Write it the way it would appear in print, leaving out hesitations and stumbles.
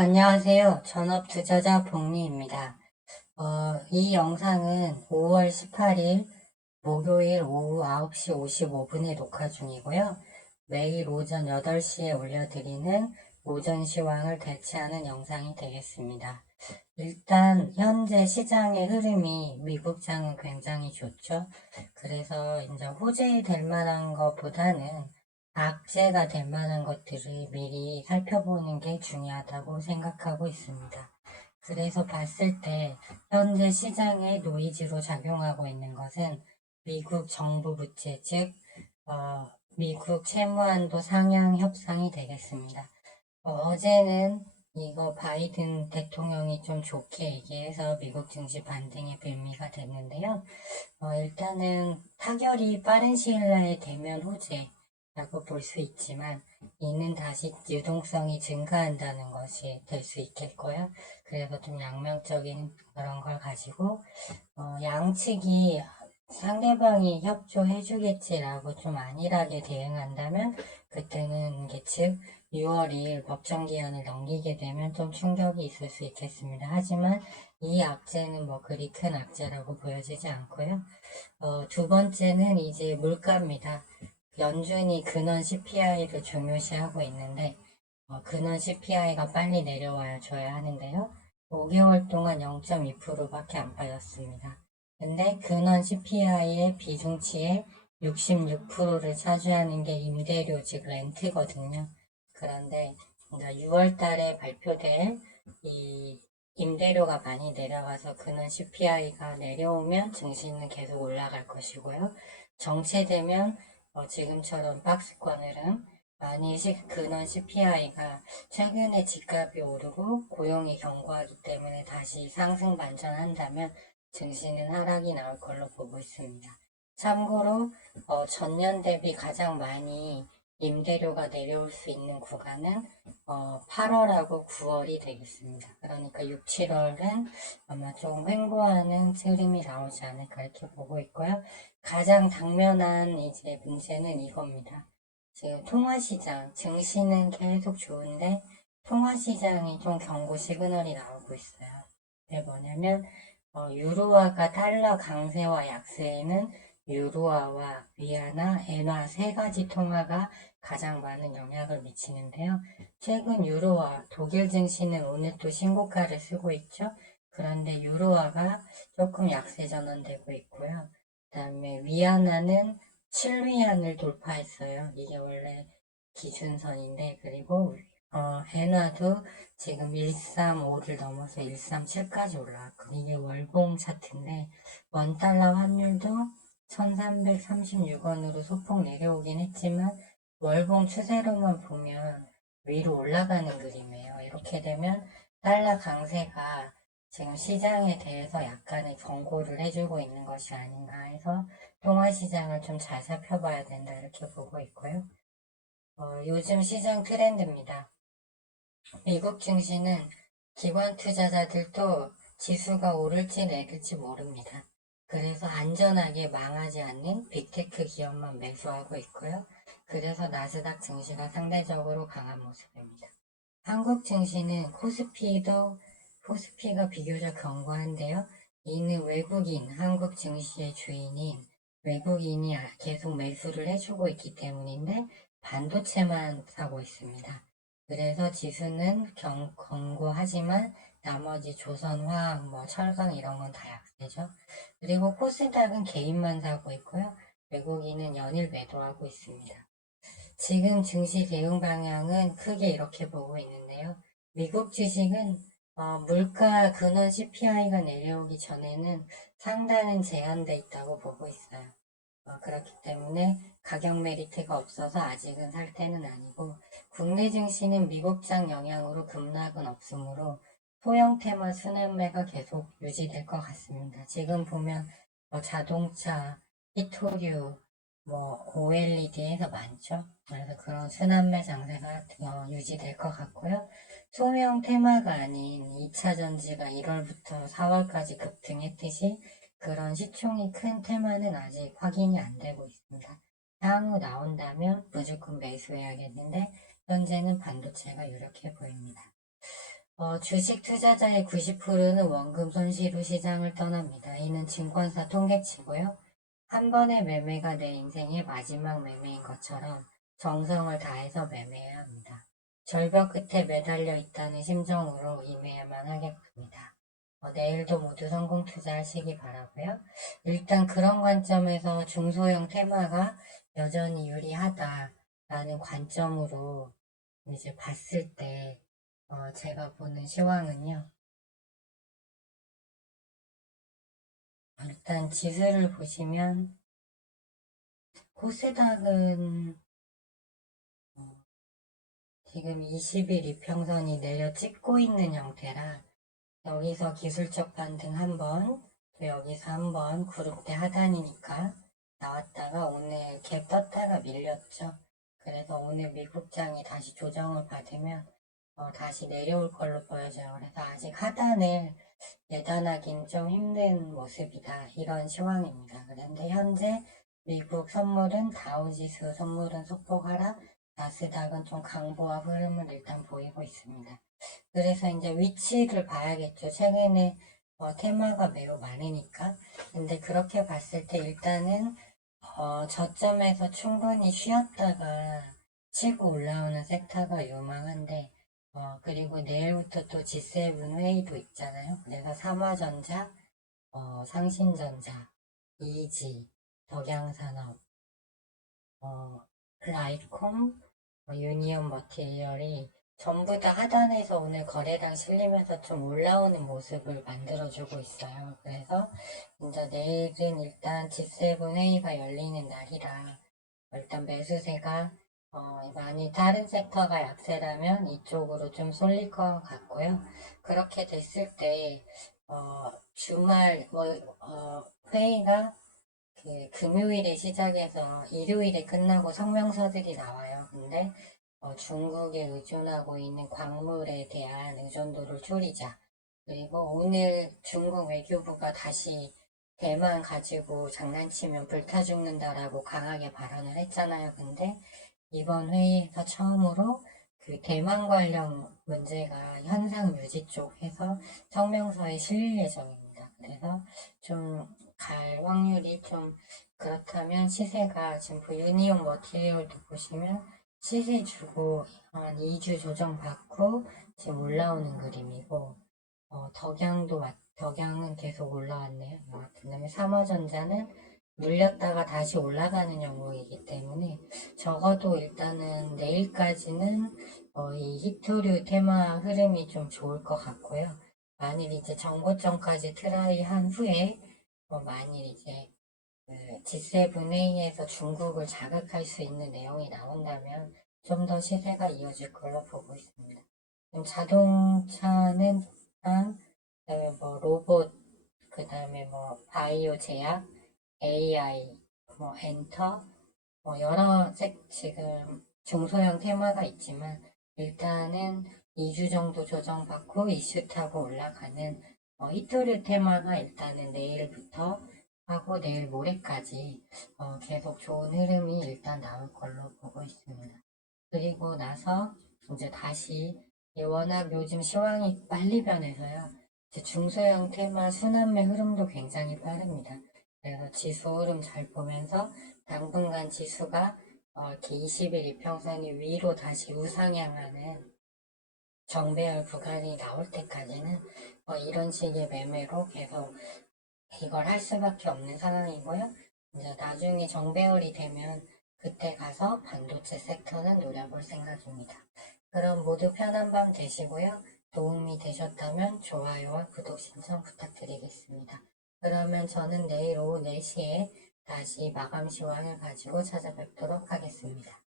안녕하세요. 전업투자자 복리입니다. 이 영상은 5월 18일 목요일 오후 9시 55분에 녹화 중이고요. 매일 오전 8시에 올려드리는 오전 시황을 대체하는 영상이 되겠습니다. 일단 현재 시장의 흐름이 미국장은 굉장히 좋죠. 그래서 이제 호재이 될 만한 것보다는 악재가 될 만한 것들을 미리 살펴보는 게 중요하다고 생각하고 있습니다. 그래서 봤을 때 현재 시장의 노이즈로 작용하고 있는 것은 미국 정부 부채, 즉 미국 채무한도 상향 협상이 되겠습니다. 어제는 이거 바이든 대통령이 좀 좋게 얘기해서 미국 증시 반등의 빌미가 됐는데요. 일단은 타결이 빠른 시일 내에 되면 호재라고 볼 수 있지만 이는 다시 유동성이 증가한다는 것이 될 수 있겠고요. 그래서 좀 양면적인 그런 걸 가지고 양측이 상대방이 협조해주겠지라고 좀 안일하게 대응한다면 그때는 이게 즉 6월 2일 법정 기한을 넘기게 되면 좀 충격이 있을 수 있겠습니다. 하지만 이 악재는 뭐 그리 큰 악재라고 보여지지 않고요. 두 번째는 이제 물가입니다. 연준이 근원 CPI를 중요시하고 있는데 근원 CPI가 빨리 내려와야 줘야 하는데요. 5개월 동안 0.2%밖에 안 빠졌습니다. 근데 근원 CPI의 비중치의 66%를 차지하는 게 임대료 즉 렌트거든요. 그런데 6월 달에 발표될 이 임대료가 많이 내려가서 근원 CPI가 내려오면 증시는 계속 올라갈 것이고요. 정체되면 지금처럼 박스권 흐름, 만일 근원 CPI가 최근에 집값이 오르고 고용이 견고하기 때문에 다시 상승 반전한다면 증시는 하락이 나올 걸로 보고 있습니다. 참고로 전년 대비 가장 많이 임대료가 내려올 수 있는 구간은 8월하고 9월이 되겠습니다. 그러니까 6, 7월은 아마 좀 횡보하는 흐름이 나오지 않을까 이렇게 보고 있고요. 가장 당면한 이제 문제는 이겁니다. 지금 통화시장, 증시는 계속 좋은데 통화시장이 좀 경고 시그널이 나오고 있어요. 그게 뭐냐면 유로화가 달러 강세와 약세에는 유로화와 위안화, 엔화 세 가지 통화가 가장 많은 영향을 미치는데요. 최근 유로화, 독일 증시는 오늘 또 신고가를 쓰고 있죠. 그런데 유로화가 조금 약세 전환되고 있고요. 그 다음에 위안화는 7위안을 돌파했어요. 이게 원래 기준선인데, 그리고 엔화도 지금 135를 넘어서 137까지 올라왔고, 이게 월봉 차트인데, 원달러 환율도 1336원으로 소폭 내려오긴 했지만, 월봉 추세로만 보면 위로 올라가는 그림이에요. 이렇게 되면 달러 강세가 지금 시장에 대해서 약간의 경고를 해주고 있는 것이 아닌가 해서 통화시장을 좀 잘 살펴봐야 된다 이렇게 보고 있고요. 요즘 시장 트렌드입니다. 미국 증시는 기관 투자자들도 지수가 오를지 내릴지 모릅니다. 그래서 안전하게 망하지 않는 빅테크 기업만 매수하고 있고요. 그래서 나스닥 증시가 상대적으로 강한 모습입니다. 한국 증시는 코스피가 비교적 견고한데요. 이는 외국인, 한국 증시의 주인인 외국인이 계속 매수를 해주고 있기 때문인데 반도체만 사고 있습니다. 그래서 지수는 견고하지만 나머지 조선화학, 철강 이런 건 다 약세죠. 그리고 코스닥은 개인만 사고 있고요. 외국인은 연일 매도하고 있습니다. 지금 증시 대응 방향은 크게 이렇게 보고 있는데요. 미국 주식은 물가 근원 CPI가 내려오기 전에는 상단은 제한돼 있다고 보고 있어요. 그렇기 때문에 가격 메리트가 없어서 아직은 살 때는 아니고 국내 증시는 미국장 영향으로 급락은 없으므로 소형테마 순환매가 계속 유지될 것 같습니다. 지금 보면 자동차, 히토류, OLED에서 많죠. 그래서 그런 순환매 장세가 유지될 것 같고요. 소형 테마가 아닌 2차 전지가 1월부터 4월까지 급등했듯이 그런 시총이 큰 테마는 아직 확인이 안 되고 있습니다. 향후 나온다면 무조건 매수해야겠는데 현재는 반도체가 유력해 보입니다. 주식 투자자의 90%는 원금 손실 후 시장을 떠납니다. 이는 증권사 통계치고요. 한 번의 매매가 내 인생의 마지막 매매인 것처럼 정성을 다해서 매매해야 합니다. 절벽 끝에 매달려 있다는 심정으로 임해야만 하겠습니다. 내일도 모두 성공 투자하시기 바라고요. 일단 그런 관점에서 중소형 테마가 여전히 유리하다라는 관점으로 이제 봤을 때 제가 보는 시황은요. 일단 지수를 보시면 코스닥은 지금 20일 이평선이 내려 찍고 있는 형태라 여기서 기술적 반등 한번, 또 여기서 한번 그룹대 하단이니까 나왔다가 오늘 갭 떴다가 밀렸죠. 그래서 오늘 미국장이 다시 조정을 받으면 다시 내려올 걸로 보여져요. 그래서 아직 하단을 예단하기는 좀 힘든 모습이다. 이런 시황입니다. 그런데 현재 미국 선물은 다우지수 선물은 소폭 하락, 나스닥은 좀 강보와 흐름을 일단 보이고 있습니다. 그래서 이제 위치를 봐야겠죠. 최근에 테마가 매우 많으니까. 근데 그렇게 봤을 때 일단은 저점에서 충분히 쉬었다가 치고 올라오는 섹터가 유망한데 그리고 내일부터 또 G7 회의도 있잖아요. 그래서 삼화전자, 상신전자, 이지, 덕양산업, 라이콤, 유니온 머티리얼이 전부 다 하단에서 오늘 거래량 실리면서 좀 올라오는 모습을 만들어주고 있어요. 그래서 이제 내일은 일단 G7 회의가 열리는 날이라 일단 매수세가 많이 다른 섹터가 약세라면 이쪽으로 좀 쏠릴 것 같고요. 그렇게 됐을 때 주말 회의가 금요일에 시작해서 일요일에 끝나고 성명서들이 나와요. 근데 중국에 의존하고 있는 광물에 대한 의존도를 줄이자. 그리고 오늘 중국 외교부가 다시 대만 가지고 장난치면 불타 죽는다라고 강하게 발언을 했잖아요. 근데 이번 회의에서 처음으로 그 대만 관련 문제가 현상 유지 쪽에서 성명서에 실릴 예정입니다. 그래서 좀 갈 확률이 좀 그렇다면 시세가 지금 유니온 머티리얼도 보시면 시세 주고 한 2주 조정 받고 지금 올라오는 그림이고 덕양은 계속 올라왔네요. 그 다음에 삼화전자는 눌렸다가 다시 올라가는 영역이기 때문에 적어도 일단은 내일까지는 이 히토류 테마 흐름이 좀 좋을 것 같고요. 만일 이제 정고점까지 트라이 한 후에 만일 이제 그 G7 회의에서 중국을 자극할 수 있는 내용이 나온다면 좀 더 시세가 이어질 걸로 보고 있습니다. 자동차는 그다음에 뭐 로봇, 그다음에 뭐 바이오 제약, AI, 뭐 엔터, 뭐 여러 지금 중소형 테마가 있지만 일단은 2주 정도 조정받고 이슈 타고 올라가는 히토류 테마가 일단은 내일부터 하고 내일 모레까지 계속 좋은 흐름이 일단 나올 걸로 보고 있습니다. 그리고 나서 이제 다시 워낙 요즘 시황이 빨리 변해서요. 이제 중소형 테마 순환매 흐름도 굉장히 빠릅니다. 그래서 지수 흐름 잘 보면서 당분간 지수가 이렇게 20일 이평선이 위로 다시 우상향하는 정배열 구간이 나올 때까지는 이런 식의 매매로 계속 이걸 할 수밖에 없는 상황이고요. 이제 나중에 정배열이 되면 그때 가서 반도체 섹터는 노려볼 생각입니다. 그럼 모두 편한 밤 되시고요. 도움이 되셨다면 좋아요와 구독 신청 부탁드리겠습니다. 그러면 저는 내일 오후 4시에 다시 마감 시황을 가지고 찾아뵙도록 하겠습니다.